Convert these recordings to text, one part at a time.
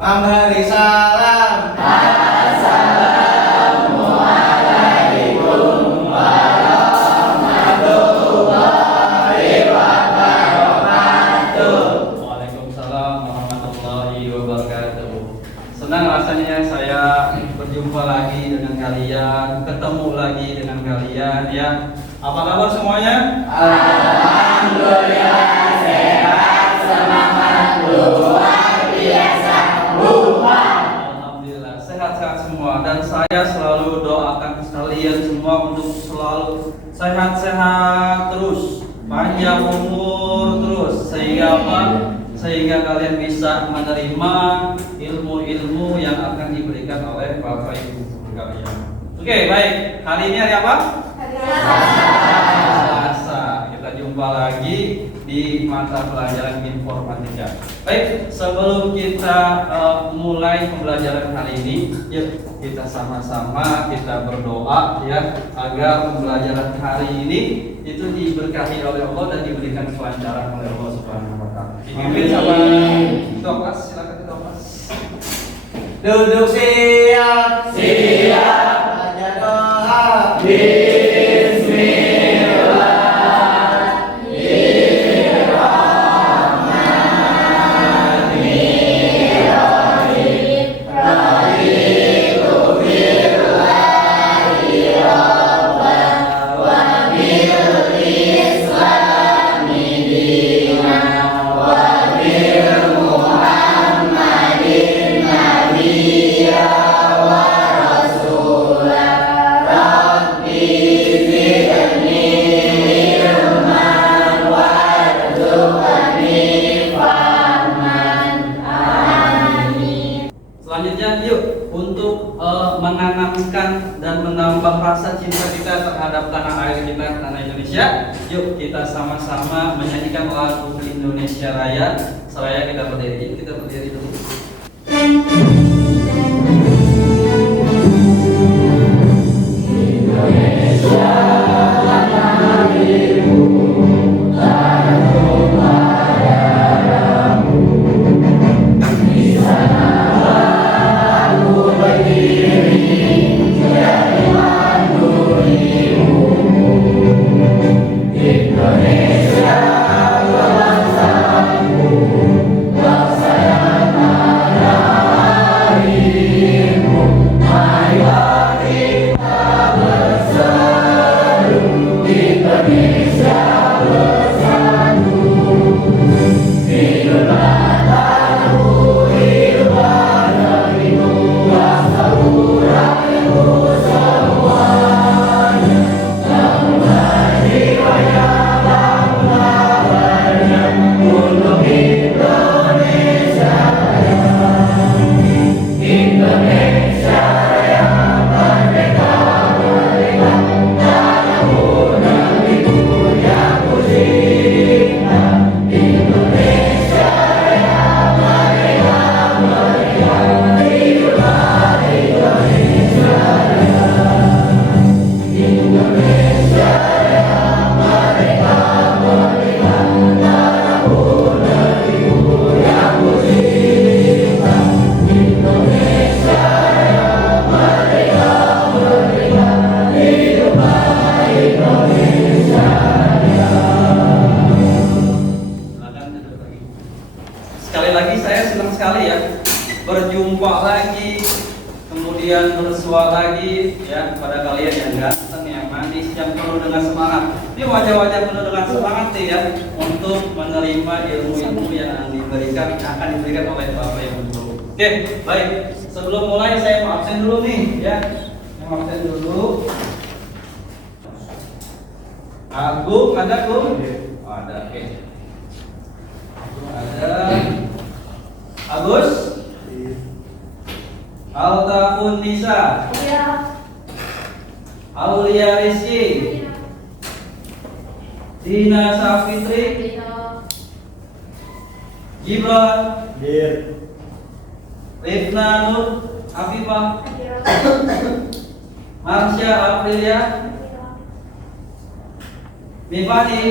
memberi salam. Waalaikumsalam warahmatullahi wabarakatuh. Senang rasanya saya berjumpa lagi dengan kalian, ketemu lagi dengan kalian ya. Apa kabar semuanya? Alhamdulillah sehat, semangat, luar biasa. Alhamdulillah sehat-sehat semua, dan saya selalu doakan kalian semua untuk selalu sehat-sehat terus, panjang umur terus, sehingga apa? Sehingga kalian bisa menerima ilmu-ilmu yang akan diberikan oleh Bapak Ibu guru kalian. Oke, baik. Hari ini hari apa? Selasa. Kita jumpa lagi di mata pelajaran informatika. Baik, sebelum kita mulai pembelajaran hari ini, yuk kita sama-sama kita berdoa ya, agar pembelajaran hari ini itu diberkahi oleh Allah dan diberikan kelancaran oleh Allah Subhanahu wa taala. Dipimpin sama Dokas, silakan Dokas. Duduk siap, siap. Baca doa. Selanjutnya yuk untuk menanamkan dan menambah rasa cinta kita terhadap tanah air kita, tanah Indonesia. Yuk kita sama-sama menyanyikan lagu Indonesia Raya. Seraya kita berdiri dulu. Sekali lagi saya senang sekali ya berjumpa lagi, kemudian bersua lagi ya kepada kalian yang ganteng, yang manis, yang penuh dengan semangat. Ini wajah-wajah penuh dengan semangat nih ya untuk menerima ilmu-ilmu yang akan diberikan oleh Bapak Ibu guru. Oke, baik. Sebelum mulai saya mau absen dulu nih ya. Saya mau absen dulu. Agung, ada Agung? Ada, oke. Ada Agus, Altafun Nisa, Aulia Rizky, Dina Safitri, Gibran, Rifna Nur Afifah, Marsha Aprilia, Mifani.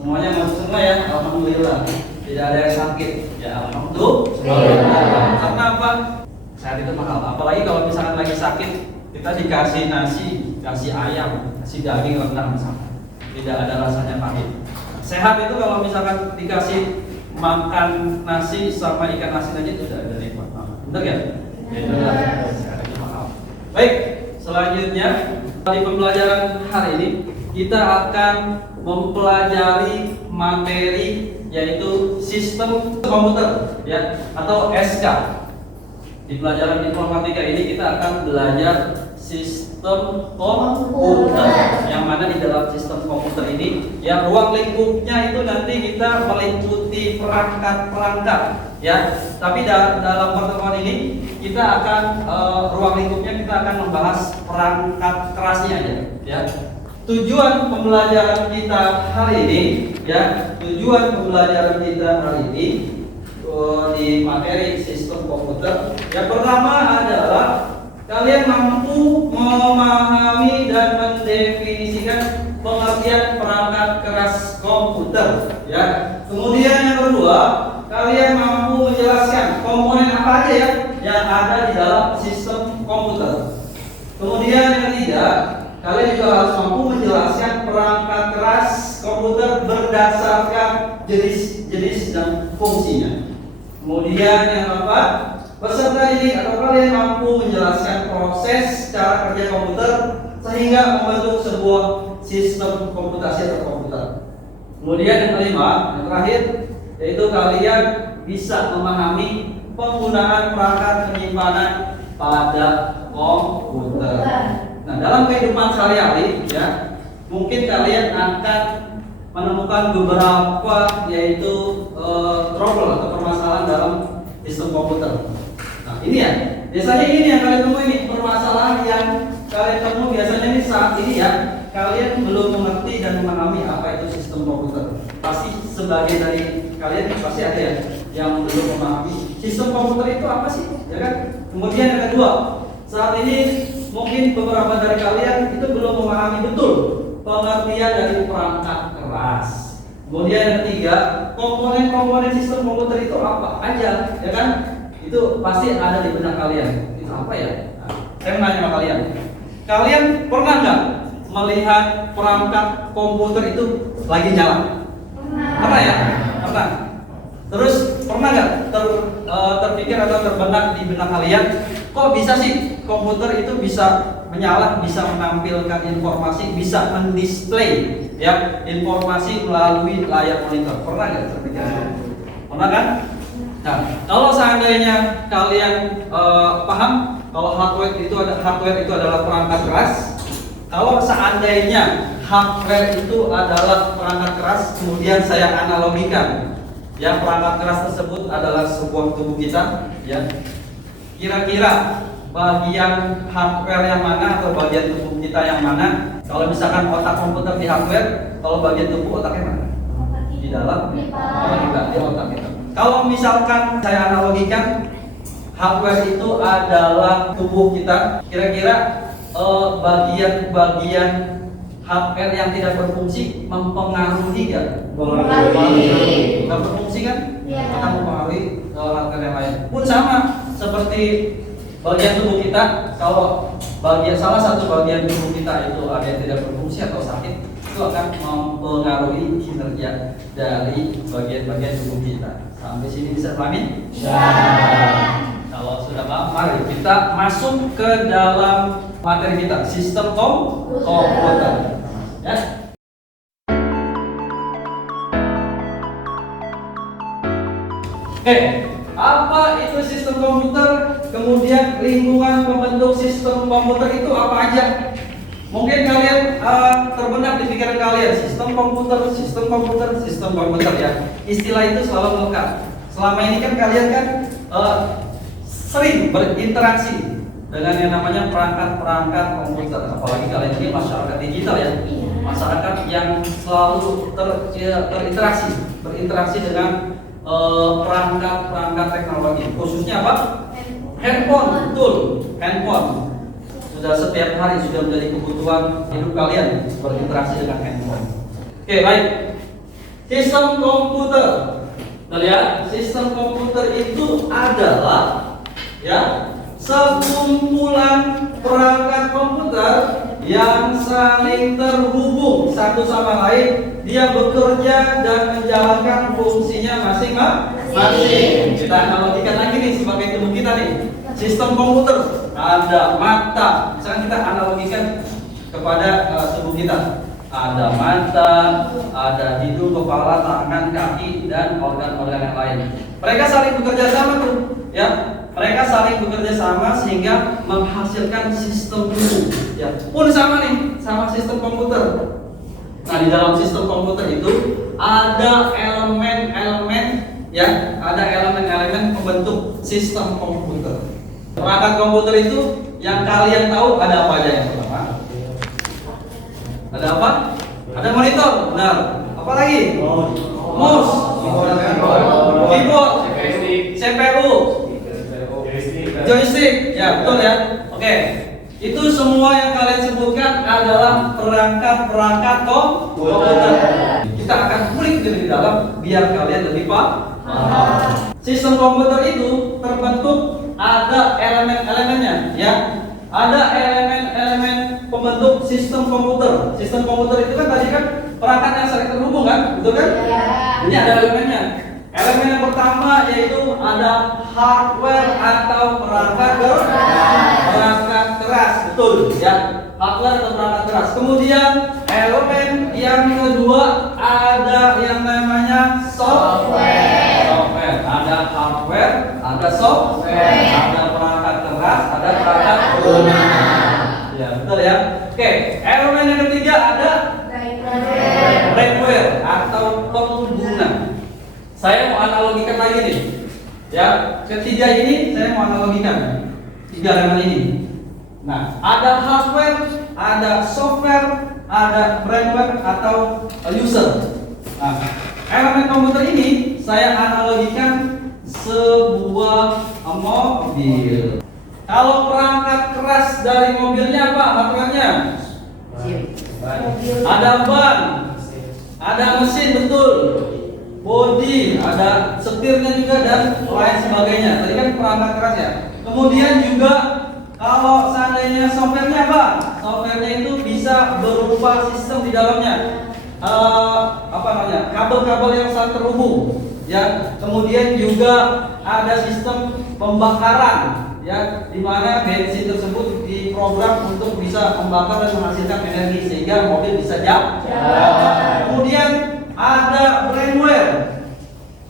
Semuanya masuk semua ya, alhamdulillah. tidak ada yang sakit. Ya, alhamdulillah. Karena apa? Sehat itu mahal. Apalagi kalau misalkan lagi sakit, kita dikasih nasi, kasih ayam, kasih daging rendang misalkan. Tidak ada rasanya pahit. Sehat itu kalau misalkan dikasih makan nasi sama ikan asin aja itu udah nikmat banget. Benar ya? Itu sehat itu mahal. Baik, selanjutnya di pembelajaran hari ini kita akan mempelajari materi yaitu sistem komputer ya atau SK. Di pelajaran informatika ini kita akan belajar sistem komputer, yang mana di dalam sistem komputer ini ya ruang lingkupnya itu nanti kita meliputi perangkat-perangkat ya. Tapi dalam pertemuan ini kita akan ruang lingkupnya kita akan membahas perangkat kerasnya aja ya. Tujuan pembelajaran kita hari ini ya, tujuan pembelajaran kita hari ini di materi sistem komputer yang pertama adalah kalian mampu memahami dan mendefinisikan pengertian perangkat keras komputer ya. Kemudian yang kedua, kalian mampu menjelaskan komponen apa aja ya yang ada di dalam sistem komputer. Kemudian yang ketiga, kalian juga harus mampu menjelaskan perangkat keras komputer berdasarkan jenis-jenis dan fungsinya. Kemudian yang keempat, peserta ini atau kalian mampu menjelaskan proses cara kerja komputer sehingga membentuk sebuah sistem komputasi atau komputer. Kemudian yang kelima, yang terakhir, yaitu kalian bisa memahami penggunaan perangkat penyimpanan pada komputer. Nah, dalam kehidupan sehari-hari ya, mungkin kalian akan menemukan beberapa yaitu trouble atau permasalahan dalam sistem komputer. Nah, ini ya, biasanya ini yang kalian temui nih, permasalahan yang kalian temui biasanya nih saat ini ya, kalian belum mengerti dan memahami apa itu sistem komputer. Pasti sebagian dari kalian pasti ada ya yang belum memahami sistem komputer itu apa sih, ya kan? Kemudian yang kedua, saat ini mungkin beberapa dari kalian itu belum memahami betul pengertian dari perangkat keras. Kemudian yang ketiga, komponen-komponen sistem komputer itu apa aja, ya kan? Itu pasti ada di benak kalian. Itu apa ya? Nah, saya nanya sama kalian. Kalian pernah nggak melihat perangkat komputer itu lagi nyala? Pernah ya? Pernah. Terus pernah nggak terpikir atau terbenak di benak kalian, kok bisa sih komputer itu bisa menyala, bisa menampilkan informasi, bisa mendisplay ya informasi melalui layar monitor? Pernah nggak terpikir? Pernah kan? Nah, kalau seandainya kalian paham kalau hardware itu adalah perangkat keras, kalau seandainya hardware itu adalah perangkat keras, kemudian saya analogikan yang perangkat keras tersebut adalah sebuah tubuh kita ya. Kira-kira bagian hardware yang mana atau bagian tubuh kita yang mana? Kalau misalkan otak komputer di hardware, kalau bagian tubuh otaknya mana? Di dalam? Di otak kita. Kalau misalkan saya analogikan hardware itu adalah tubuh kita, kira-kira bagian-bagian hardware yang tidak berfungsi mempengaruhi nggak? Mempengaruhi. Nggak berfungsi kan? Akan mempengaruhi hardware yang lain. Pun sama seperti bagian tubuh kita, kalau salah satu bagian tubuh kita itu ada yang tidak berfungsi atau sakit, itu akan mempengaruhi kinerja dari bagian-bagian tubuh kita. Sampai sini bisa pahami? Ya. Kalau sudah paham, mari kita masuk ke dalam materi kita, sistem komputer. Ya. Oke, apa itu sistem komputer? Kemudian lingkungan pembentuk sistem komputer itu apa aja? Mungkin kalian terbenak di pikiran kalian, sistem komputer ya. Istilah itu selalu melekat. Selama ini kan kalian kan sering berinteraksi dengan yang namanya perangkat-perangkat komputer. Apalagi kalian ini masyarakat digital ya. Masyarakat yang selalu berinteraksi dengan perangkat-perangkat teknologi. Khususnya apa? Handphone, betul. Handphone. Sudah setiap hari sudah menjadi kebutuhan hidup kalian berinteraksi dengan handphone. Oke, baik. Sistem komputer. Kita lihat, sistem komputer itu adalah ya sekumpulan perangkat komputer yang saling terhubung satu sama lain. Dia bekerja dan menjalankan fungsinya masing-masing. Kita analogikan lagi nih sebagai tubuh kita nih. Sistem komputer ada mata. Misalkan kita analogikan kepada tubuh kita. Ada mata, ada hidung, kepala, tangan, kaki, dan organ-organ yang lain. Mereka saling bekerja sama tuh, ya. Mereka saling bekerja sama sehingga menghasilkan sistem tubuh. Ya, pun sama nih, sama sistem komputer. Nah, di dalam sistem komputer itu ada elemen-elemen, ya, ada elemen-elemen pembentuk sistem komputer. Perangkat komputer itu yang kalian tahu ada apa aja yang pertama? Ada apa? Ada monitor, benar. Apa lagi? Mouse, keyboard, CPU, joystick, ya betul ya. Oke, itu semua yang kalian sebutkan adalah perangkat-perangkat komputer. Kita akan kulik di dalam biar kalian lebih paham. Sistem komputer itu terbentuk ada elemen-elemennya, ya. Ada elemen-elemen pembentuk sistem komputer. Sistem komputer itu kan tadi kan perangkat yang saling terhubung kan, betul kan? Ya. Ini ada elemennya. Elemen yang pertama yaitu ada hardware atau perangkat keras, betul ya. Hardware atau perangkat keras. Kemudian elemen yang kedua ada yang namanya software. Ada hardware, ada software, ada perangkat keras, ada perangkat lunak. Ya, betul ya. Oke, elemen yang ketiga ada hardware atau pengguna. Saya mau analogikan lagi nih. Ya, ketiga ini saya mau analogikan. Tiga elemen ini. Nah, ada hardware, ada software, ada firmware atau user. Nah, elemen komputer ini saya analogikan sebuah mobil. Kalau perangkat keras dari mobilnya apa? Hardware-nya? Ada ban, ada mesin, betul. Bodi, ada setirnya juga dan lain sebagainya. Tadi kan perangkat keras ya. Kemudian juga kalau seandainya software-nya apa? Software-nya itu bisa berupa sistem di dalamnya. Kabel-kabel yang saling terhubung. Ya, kemudian juga ada sistem pembakaran. Ya, di mana bensin tersebut diprogram untuk bisa membakar dan menghasilkan energi sehingga mobil bisa jalan. Kemudian ada firmware.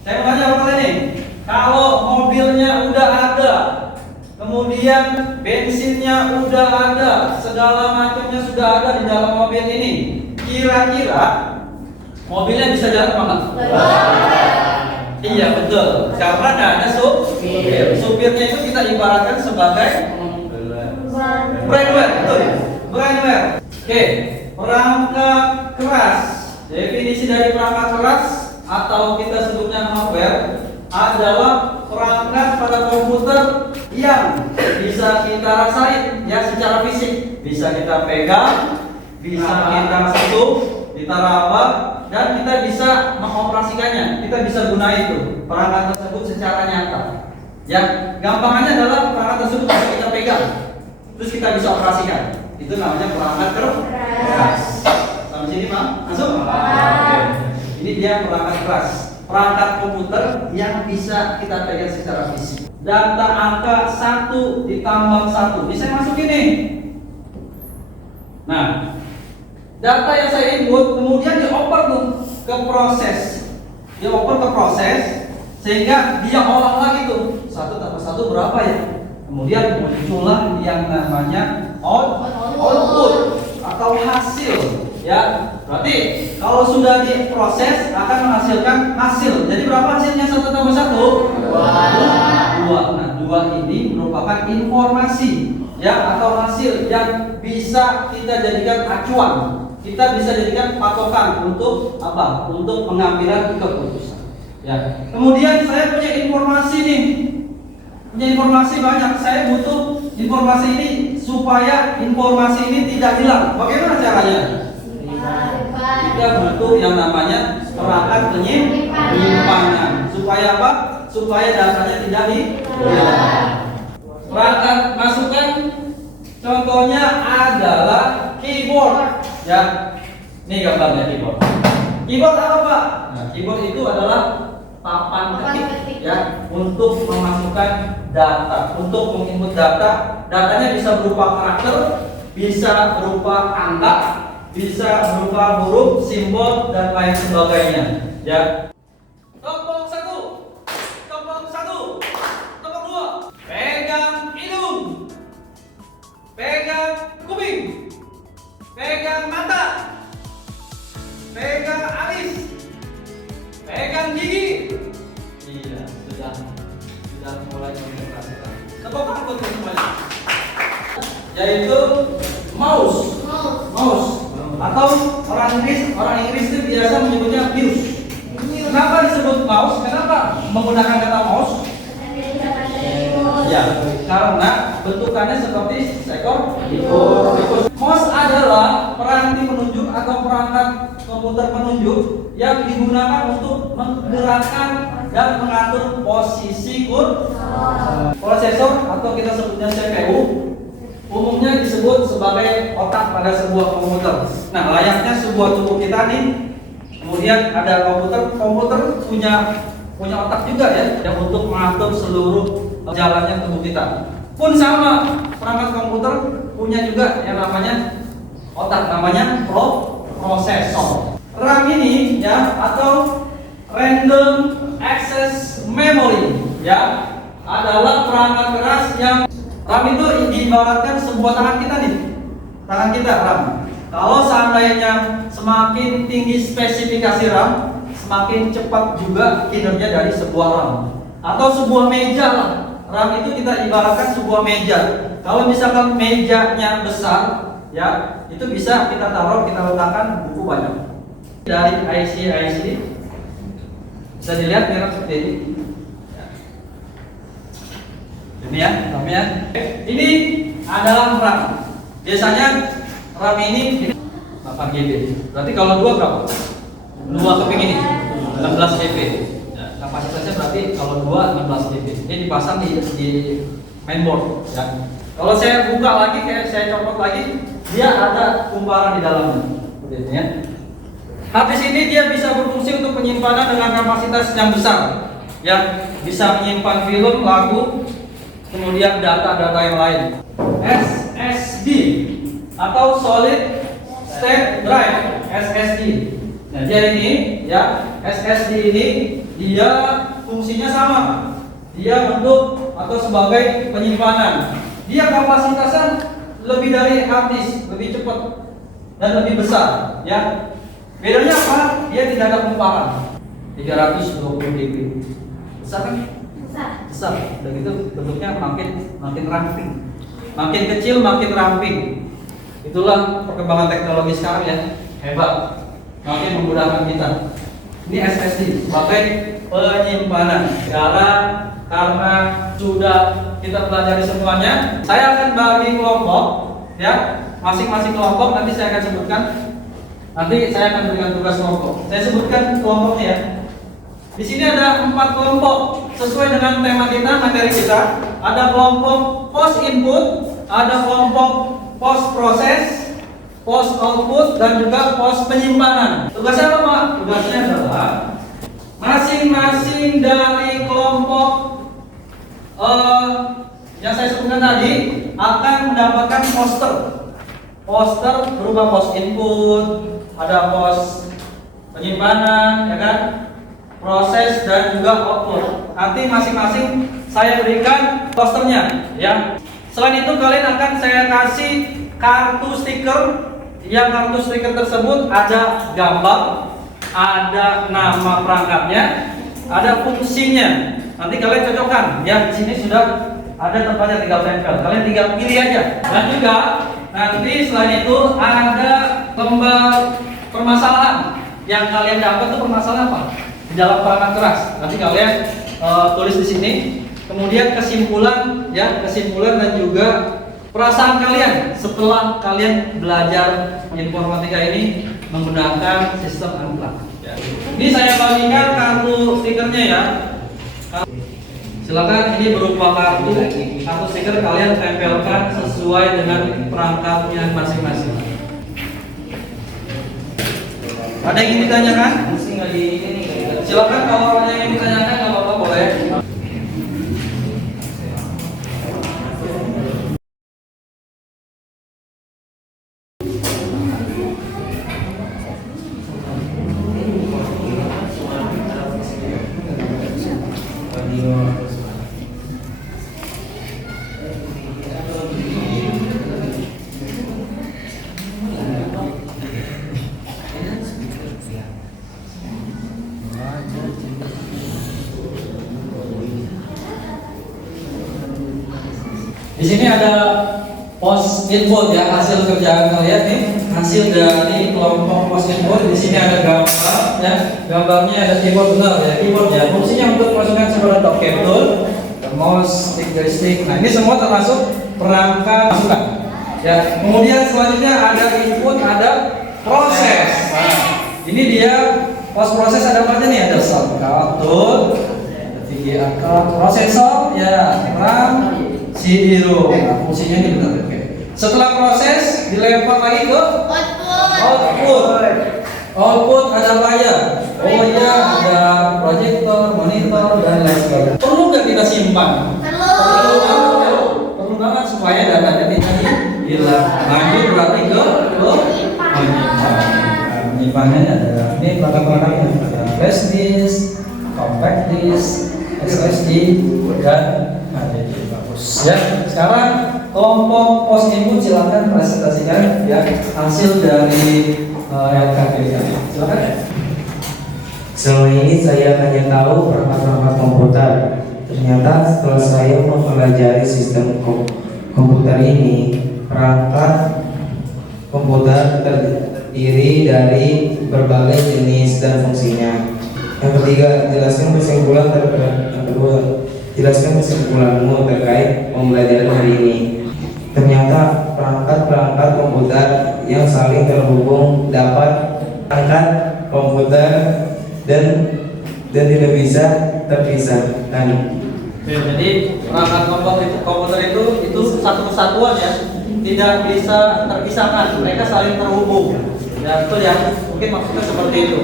Saya mau tanya apa nih? Kalau mobilnya udah ada, kemudian bensinnya udah ada, segala macamnya sudah ada di dalam mobil ini, kira-kira mobilnya bisa jalan apa enggak? Iya betul, karena nggak ada supir. Supirnya itu kita ibaratkan sebagai firmware, betul ya? Firmware. Oke, perangkat keras. Definisi dari perangkat keras atau kita sebutnya hardware adalah perangkat pada komputer yang bisa kita rasain ya secara fisik, bisa kita pegang, bisa kita sentuh, kita raba, dan kita bisa mengoperasikannya. Kita bisa gunakan itu perangkat tersebut secara nyata. Ya, gampangannya adalah perangkat tersebut bisa kita pegang, terus kita bisa operasikan. Itu namanya perangkat keras. Sampai sini Pak? Masuk? Oke. Ini dia perangkat keras. Perangkat komputer yang bisa kita pegang secara fisik. Data angka 1 ditambah 1. Ini saya masukin nih. Nah, data yang saya input kemudian dioper tuh ke proses. Dioper ke proses sehingga dia olah lagi tuh. 1 tambah 1 berapa ya? Kemudian muncullah yang namanya output atau hasil. Ya, berarti kalau sudah diproses akan menghasilkan hasil. Jadi berapa hasilnya 1 tambah 1? 2. Nah, 2 ini merupakan informasi ya atau hasil yang bisa kita jadikan acuan. Kita bisa jadikan patokan untuk apa? Untuk pengambilan keputusan. Ya. Kemudian saya punya informasi nih. Punya informasi banyak. Saya butuh informasi ini supaya informasi ini tidak hilang. Bagaimana caranya? Kita butuh yang namanya perangkat penyimpanan. Supaya apa? Supaya datanya tidak hilang. Perangkat masukan contohnya adalah keyboard. Ya, ini gambarnya keyboard. Keyboard apa Pak? Nah, keyboard itu adalah papan ketik ya untuk memasukkan data, untuk menginput data. Datanya bisa berupa karakter, bisa berupa angka, bisa berupa huruf, simbol dan lain sebagainya. Ya. Tombol 1, tombol 1, tombol 2. Pegang hidung, pegang kuping, pegang mata, pegang alis, pegang gigi. Iya, sudah mulai mengintegrasikan. Tepuk tangan untuk semuanya. Yaitu mouse atau orang Inggris itu biasa menyebutnya mouse. Kenapa disebut mouse? Kenapa menggunakan kata mouse? Ya, karena bentukannya seperti seekor tikus. Mouse adalah peranti penunjuk atau perangkat komputer penunjuk yang digunakan untuk menggerakkan dan mengatur posisi prosesor atau kita sebutnya CPU. Umumnya disebut sebagai otak pada sebuah komputer. Nah, layaknya sebuah tubuh kita nih. Kemudian ada komputer punya otak juga ya, yang untuk mengatur seluruh jalannya tubuh kita. Pun sama, perangkat komputer punya juga yang namanya otak, namanya prosesor. RAM ini ya atau random access memory ya adalah perangkat keras yang RAM itu diibaratkan sebuah tangan kita nih. Tangan kita RAM. Kalau seandainya semakin tinggi spesifikasi RAM, semakin cepat juga kinerja dari sebuah RAM. Atau sebuah meja lah. RAM itu kita ibaratkan sebuah meja. Kalau misalkan mejanya besar, ya itu bisa kita taruh, kita letakkan buku banyak. Dari IC bisa dilihat merah seperti ini. Ini ya, RAM-nya. Ini adalah RAM. Biasanya RAM ini 8 GB. Berarti kalau 2 berapa? 2 keping ini 16 GB. Ya, kapasitasnya berarti kalau 2 16 GB. Ini dipasang di mainboard ya. Kalau saya buka lagi, kayak saya copot lagi, dia ada kumparan di dalamnya. Seperti ini ya. Habis ini dia bisa berfungsi untuk penyimpanan dengan kapasitas yang besar. Ya, bisa menyimpan film, lagu, kemudian data-data yang lain. SSD atau solid state drive, SSD. Nah, dia ini ya, SSD ini dia fungsinya sama. Dia untuk atau sebagai penyimpanan. Dia kapasitasnya lebih dari hard disk, lebih cepat dan lebih besar, ya. Bedanya apa? Dia tidak ada kumparan. 320 dB. Besar kan? Besar. Dan itu bentuknya makin ramping. Makin kecil makin ramping. Itulah perkembangan teknologi sekarang ya. Hebat. Makin memudahkan kita. Ini SSD sebagai penyimpanan. Karena sudah kita pelajari semuanya, saya akan bagi kelompok ya. Masing-masing kelompok nanti saya akan sebutkan. Nanti saya akan berikan tugas kelompok. Saya sebutkan kelompoknya ya. Di sini ada 4 kelompok sesuai dengan tema kita, materi kita. Ada kelompok post input, ada kelompok post proses, post output, dan juga post penyimpanan. Tugasnya apa Pak? Tugasnya adalah masing-masing dari kelompok yang saya sebutkan tadi akan mendapatkan poster berupa post input, ada post penyimpanan, ya kan, proses dan juga output. Nanti masing-masing saya berikan posternya, ya. Selain itu kalian akan saya kasih kartu stiker. Yang kartu stiker tersebut ada gambar, ada nama perangkatnya, ada fungsinya. Nanti kalian cocokkan. Ya, di sini sudah ada tempatnya, tinggal tempel. Kalian tinggal pilih aja. Dan juga nanti selain itu ada lembar permasalahan. Yang kalian dapat itu permasalahan apa? Di dalam perangkat keras. Nanti kalian tulis di sini. Kemudian kesimpulan, ya, kesimpulan dan juga perasaan kalian setelah kalian belajar informatika ini menggunakan sistem unplug. Ya. Ini saya bagikan kartu stikernya ya. Silakan, ini berupa kartu stiker, kalian tempelkan sesuai dengan perangkatnya masing-masing. Ada yang ingin ditanyakan? Silakan, kalau ada yang ingin ditanyakan nggak apa-apa, boleh. Di sini ada post input ya, hasil kerjaan kalian nih, hasil dari kelompok post input. Di sini ada gambar ya, gambarnya ada keyboard, benar ya, keyboard ya. Fungsinya untuk masukkan seperti top capture, mouse, stick joystick. Nah, ini semua termasuk perangkat masukan. Ya, kemudian selanjutnya ada input, ada proses. Nah, ini dia post proses, ada apa aja nih? Ada shortcut, VGA, prosesor, ya, RAM, CD-ROM. Nah, fungsinya ini benar. Oke. Setelah proses dilempar lagi ke output ada apa aja? Oh iya, ada proyektor, monitor, dan lain sebagainya. Perlu nggak kita simpan? Perlu banget supaya datanya tidak hilang. Lanjut berarti ke penyimpanannya ada ini perangkat-perangkatnya, ada flash disk, compact disk, SSD, dan HDD. Bagus ya. Sekarang kelompok post input silakan presentasikan ya hasil dari LKP. Silakan. Selama ini saya hanya tahu perangkat-perangkat komputer. Ternyata setelah saya mempelajari sistem komputer ini, perangkat komputer terdiri dari berbagai jenis dan fungsinya. Yang ketiga, jelaskan kesimpulanmu terkait pembelajaran hari ini. Ternyata perangkat-perangkat komputer yang saling terhubung dapat angkat komputer dan tidak bisa terpisahkan. Jadi perangkat komputer itu satu kesatuan ya, tidak bisa terpisahkan, mereka saling terhubung. Ya betul ya, mungkin maksudnya seperti itu.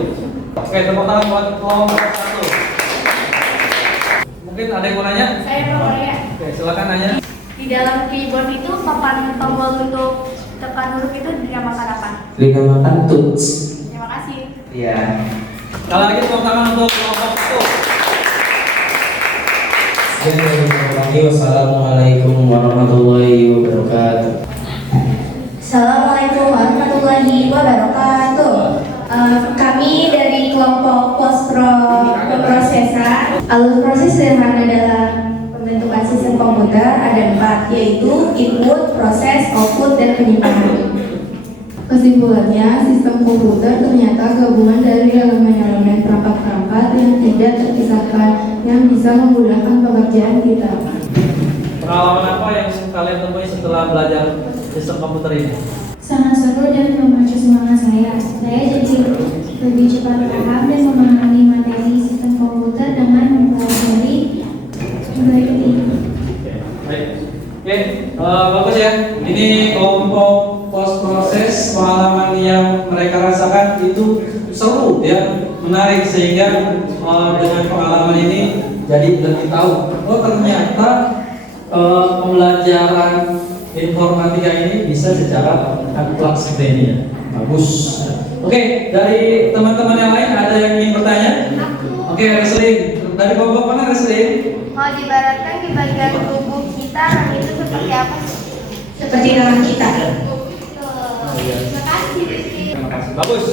Oke, tepuk tangan buat kelompok satu. Mungkin ada yang mau nanya? Saya mau nanya. Oke, silakan nanya. Di dalam keyboard itu papan tombol untuk tekan huruf itu dinamakan apa? Dinamakan touch. Terima kasih. Ya. Sekali lagi tepuk tangan untuk kelompok satu. Assalamualaikum warahmatullahi wabarakatuh. Assalamualaikum warahmatullahi wabarakatuh. Kami dari kelompok pemrosesan. Alur proses sederhana dalam pembentukan sistem komputer ada 4, yaitu input, proses, output, dan penyimpanan. Kesimpulannya, sistem komputer ternyata gabungan dari elemen-elemen perangkat-perangkat yang tidak terpisahkan yang bisa memudahkan pekerjaan kita. Pengalaman apa yang kalian temui setelah belajar sistem komputer ini? Sangat seru dan memacu semangat saya. Saya jadi lebih cepat paham dan memahami materi sistem komputer dengan mempelajari baik ini. Baik. Oke, bagus ya. Ini kelompok post proses, pengalaman yang mereka rasakan itu seru ya, menarik, sehingga dengan pengalaman ini jadi lebih tahu. Oh ternyata pembelajaran informatika ini bisa secara akhlak seperti ini ya. Bagus. Oke, dari teman-teman yang lain ada yang ingin bertanya? Oke, Resling. Dari kelompok mana Resling? Mau diibaratkan di bagian tubuh kita, itu seperti apa? Seperti dalam kita. Terima kasih. Terima kasih. Bagus.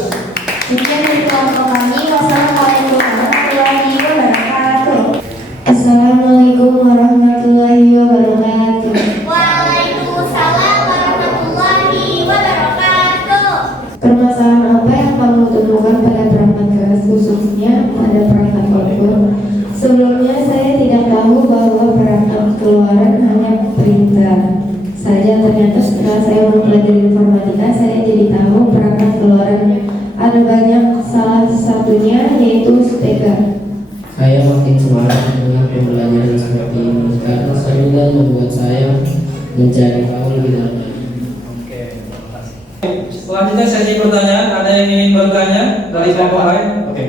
Sekian dari kelompok kami. Wassalamualaikum warahmatullahi wabarakatuh. Assalamualaikum warahmatullahi wabarakatuh. Waalaikumsalam warahmatullahi wabarakatuh. Permasalahan apa yang kamu temukan pada perangkat keras, khususnya pada perangkat output? Sebelumnya saya tidak tahu bahwa perangkat keluaran hanya printer saja. Ternyata setelah saya mempelajari informatika, saya jadi tahu perangkat keluaran ada banyak, salah satunya yaitu semakin semangat dengan pembelajaran seperti ini karena sehingga membuat saya mencari tahu lebih dalam. Oke, terima kasih. Selanjutnya sesi pertanyaan. Ada yang ingin bertanya dari kelompok lain? Oke.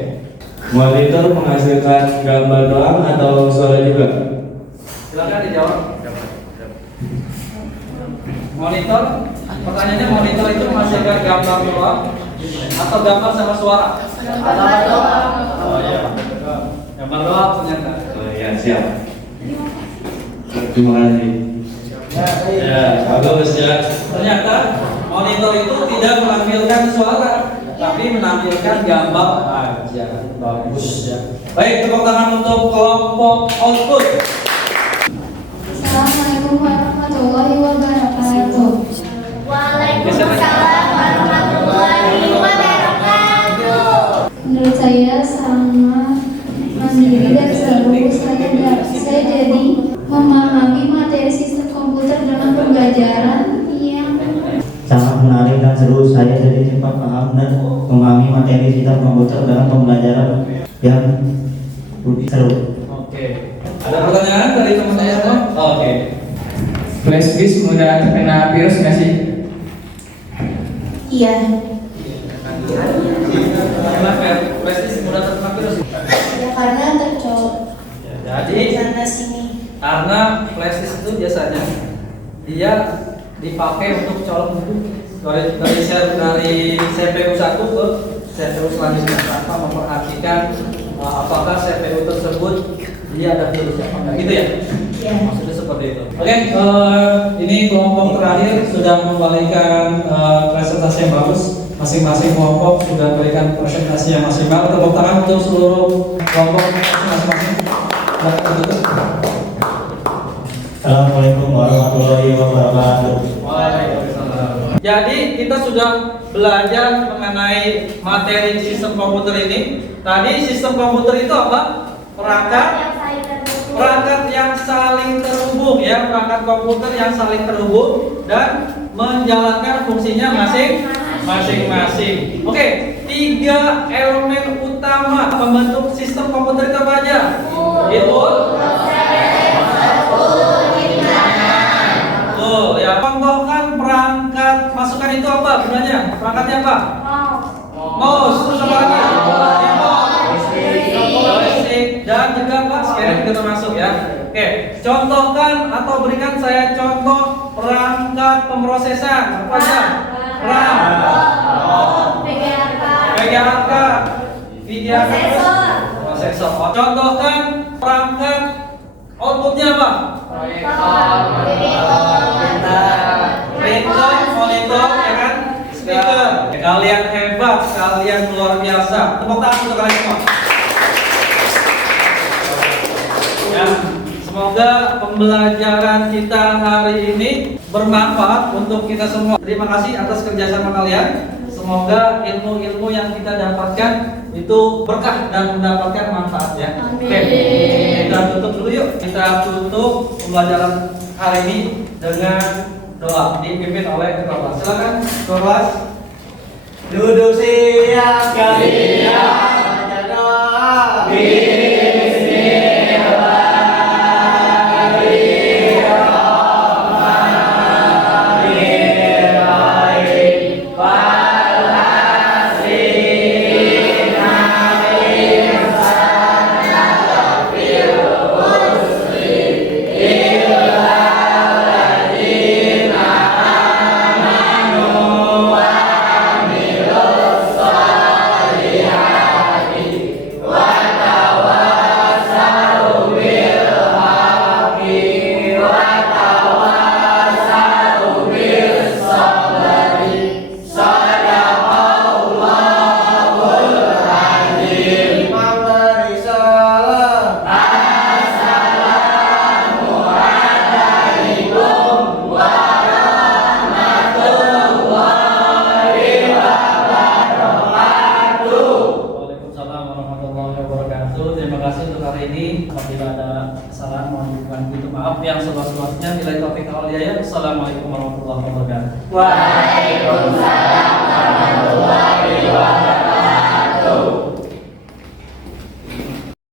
Monitor menghasilkan gambar doang atau suara juga? Silakan dijawab. Monitor, pertanyaannya monitor itu menghasilkan gambar doang atau gambar sama suara? Gambar doang. Oh iya, gambar doang ternyata. Oh ya, siap. Terima kasih. Ya, bagus ya. Ternyata monitor itu tidak menampilkan suara, tapi menampilkan gambar aja. Bagus ya. Baik, tepuk tangan untuk kelompok output. Assalamualaikum warahmatullahi wabarakatuh. Waalaikumsalam warahmatullahi wabarakatuh. Menurut saya sangat mandiri dan seru. Saya jadi memahami materi sistem komputer dalam pembelajaran yang sangat menarik dan seru. Saya jadi cepat paham dan memahami materi sistem komputer dalam pembelajaran yang lebih seru. Oke. Ada pertanyaan dari teman-teman semua? Oke. Flash disk mudah terkena virus nggak sih? Iya. Kenapa flash disk mudah terkena virus? Ya karena tercolok Jadi sana sini. karena flash disk itu biasanya dia dipakai untuk colok dari CPU 1 ke CPU selanjutnya tanpa memperhatikan apakah CPU tersebut dia ada virusnya apa enggak, gitu ya? Iya. Maksudnya seperti itu. Oke, ini kelompok terakhir sudah memberikan presentasi yang bagus. Masing-masing kelompok sudah memberikan presentasi yang maksimal. Tepuk tangan untuk seluruh kelompok masing-masing. Assalamualaikum warahmatullahi wabarakatuh. Waalaikumsalam. Jadi kita sudah belajar mengenai materi sistem komputer ini. Tadi sistem komputer itu apa? Perangkat yang saling terhubung ya, perangkat komputer yang saling terhubung dan menjalankan fungsinya masing-masing. Oke, 3 elemen utama membentuk sistem komputer itu apa aja? Input, betul ya. Contohkan perangkat masukan itu apa gunanya? Perangkatnya apa? Mouse, terus apa lagi? Joystick dan juga apa? Scanner kita termasuk ya. Oke, contohkan atau berikan saya contoh perangkat pemrosesan apa aja? RAM, VGA, video prosesor. Contohkan perangkat outputnya apa? Printer, monitor, ya kan? Speaker. Kalian hebat, kalian luar biasa. Tepuk tangan untuk kalian semua. Ya, semoga pembelajaran kita hari ini bermanfaat untuk kita semua. Terima kasih atas kerjasama kalian. Semoga ilmu-ilmu yang kita dapatkan itu berkah dan mendapatkan manfaat ya. Oke, kita tutup dulu yuk. Kita tutup pembelajaran hari ini dengan doa dipimpin oleh ketua kelas. Silakan ketua kelas. Duduk siap kalian baca doa. Memberi salam. Waalaikumsalam warahmatullahi wabarakatuh. Terima kasih untuk hari ini. Apabila ada kesalahan mohon dibantu maaf yang seluas-luasnya. Nilai topik awalnya. Assalamualaikum warahmatullahi wabarakatuh. Waalaikumsalam warahmatullahi wabarakatuh.